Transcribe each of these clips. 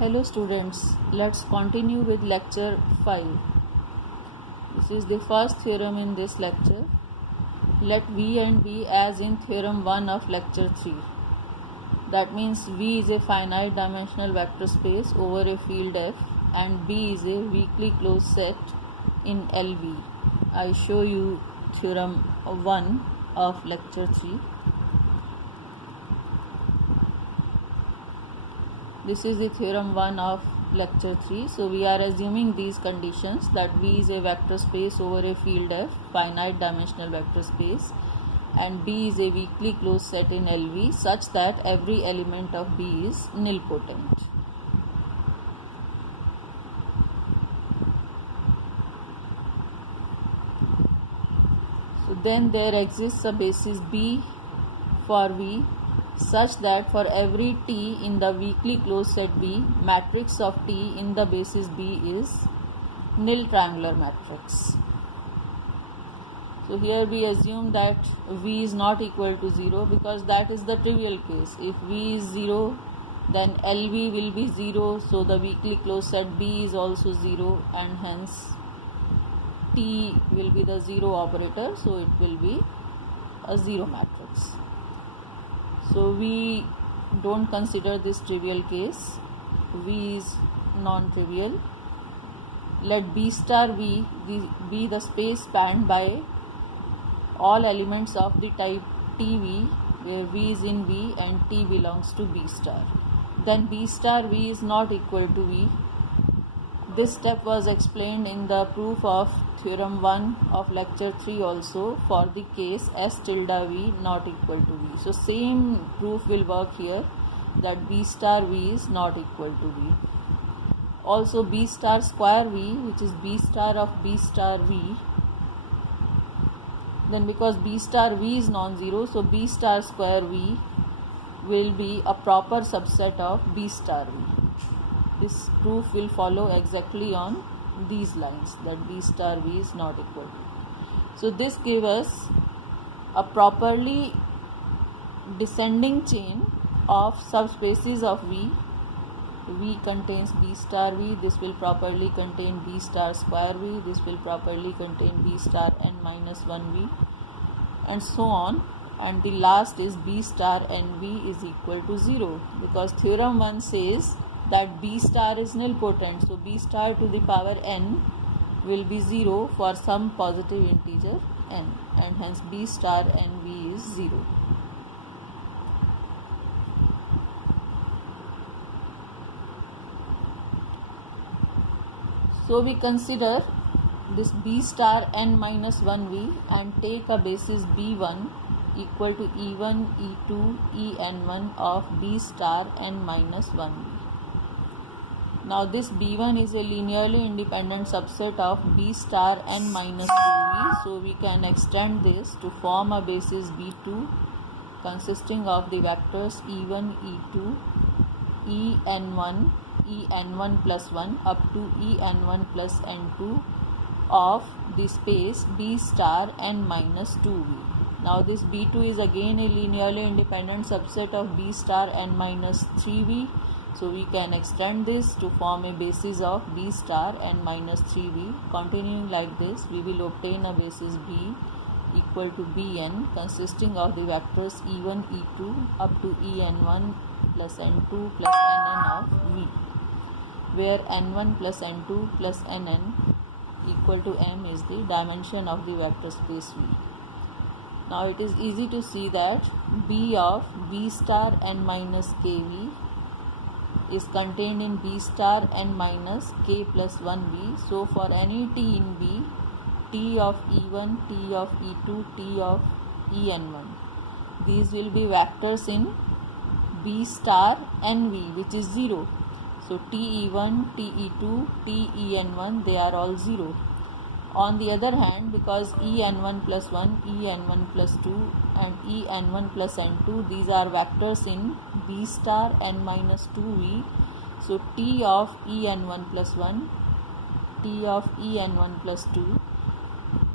Hello students, let's continue with lecture 5. This is the first theorem in this lecture. Let V and be as in theorem 1 of lecture 3. That means V is a finite dimensional vector space over a field F and B is a weakly closed set in LV. I show you theorem 1 of lecture 3. This is the theorem 1 of lecture 3. So we are assuming these conditions, that V is a vector space over a field F, finite dimensional vector space, and B is a weakly closed set in LV such that every element of B is nilpotent. So then there exists a basis B for V such that for every T in the weakly closed set B, matrix of T in the basis B is nil triangular matrix. So here we assume that V is not equal to 0 because that is the trivial case. If V is 0, then LV will be 0, so the weakly closed set B is also 0 and hence T will be the 0 operator, so it will be a 0 matrix. So we don't consider this trivial case. V is non-trivial. Let B star V be the space spanned by all elements of the type TV, where V is in V and T belongs to B star. Then B star V is not equal to V. This step was explained in the proof of theorem 1 of lecture 3 also for the case S tilde V not equal to V. So same proof will work here, that B star V is not equal to V. Also B star square V, which is B star of B star V. Then because B star V is non-zero, so B star square V will be a proper subset of B star V. This proof will follow exactly on these lines, that B star V is not equal to V. So this gives us a properly descending chain of subspaces of V. V contains B star V, this will properly contain B star square V, this will properly contain B star n minus 1 V, and so on. And the last is B star n V is equal to 0, because theorem 1 says that B star is nilpotent, so B star to the power n will be 0 for some positive integer n, and hence B star n V is 0. So we consider this B star n minus 1 V and take a basis B1 equal to E1, E2, En1 of B star n minus 1 V. Now this B1 is a linearly independent subset of B star n minus 2V, so we can extend this to form a basis B2 consisting of the vectors E1, E2, En1, En1 plus 1 up to En1 plus N2 of the space B star n minus 2V. Now this B2 is again a linearly independent subset of B star n minus 3V. So we can extend this to form a basis of B star n minus 3V. Continuing like this, we will obtain a basis B equal to Bn consisting of the vectors E1, E2 up to En1 plus N2 plus Nn of V, where N1 plus N2 plus Nn equal to M is the dimension of the vector space V. Now it is easy to see that B of B star n minus kV is contained in B star n minus k plus 1V. So for any T in B, T of E1, T of E2, T of En1, these will be vectors in B star nV, which is 0. So TE1, TE2, TEN1, they are all 0. On the other hand, because En1 plus 1, En1 plus 2 and En1 plus N2, these are vectors in B star n minus 2V. So T of En1 plus 1, T of En1 plus 2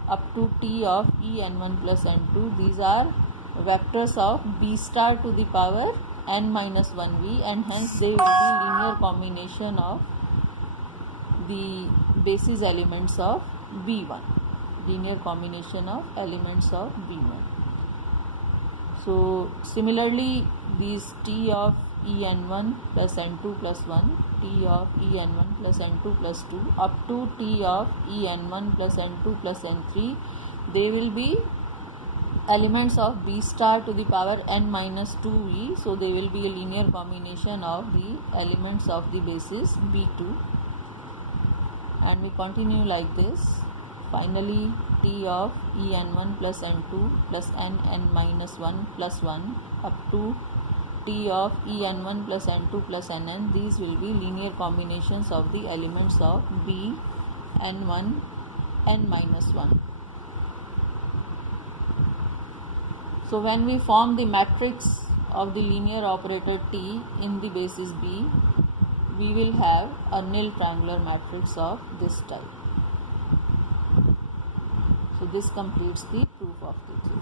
up to T of En1 plus N2, these are vectors of B star to the power n minus 1v, and hence they will be linear combination of the basis elements of V1, linear combination of elements of V1. So similarly, these T of En1 plus n2 plus 1, T of En1 plus n2 plus 2 up to T of En1 plus n2 plus n3, they will be elements of B star to the power n minus 2v. So they will be a linear combination of the elements of the basis B2, and we continue like this. Finally, T of En1 plus n2 plus n minus 1 plus 1 up to T of En1 plus n2 plus nn, these will be linear combinations of the elements of B, n1, n minus 1. So when we form the matrix of the linear operator T in the basis B, we will have a nil triangular matrix of this type. So this completes the proof of the theorem.